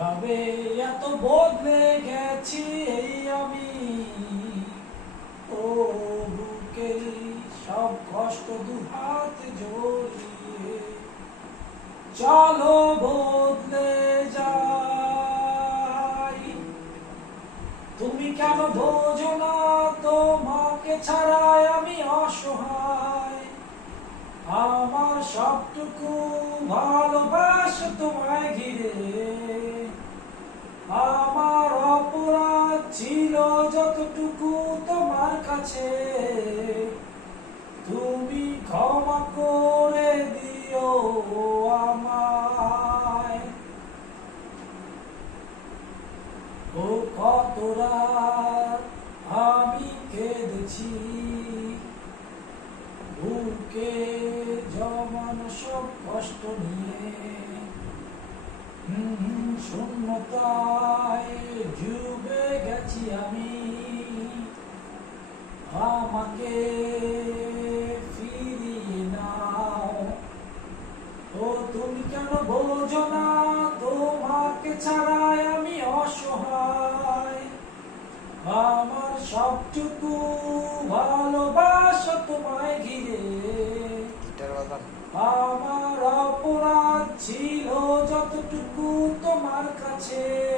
ভাবে এত বদলে গেছি এই আমি? ও বুকে সব কষ্ট দু হাত জড়িয়ে চলো বদলে যাই। তুমি কেন বোঝো না তোমাকে ছাড়াই আমি অসহায়? আমার সবটুকু ভালোবাসা তোমায় কাছে তুমি ক্ষমা করে দিও আমায়। ও কত আমি কেঁদেছি। বুকে জমানো সব কষ্ট নিয়ে। শূন্যতায় আমাকে ফিরিয়ে নাও। ও তুমি কেন বোঝো না? তোমাকে ছাড়াই আমি অসহায়। আমার সবটুকু ভালোবাসা তোমায় ঘিরে। আমার অপরাধ ছিল যতটুকু তোমার কাছে।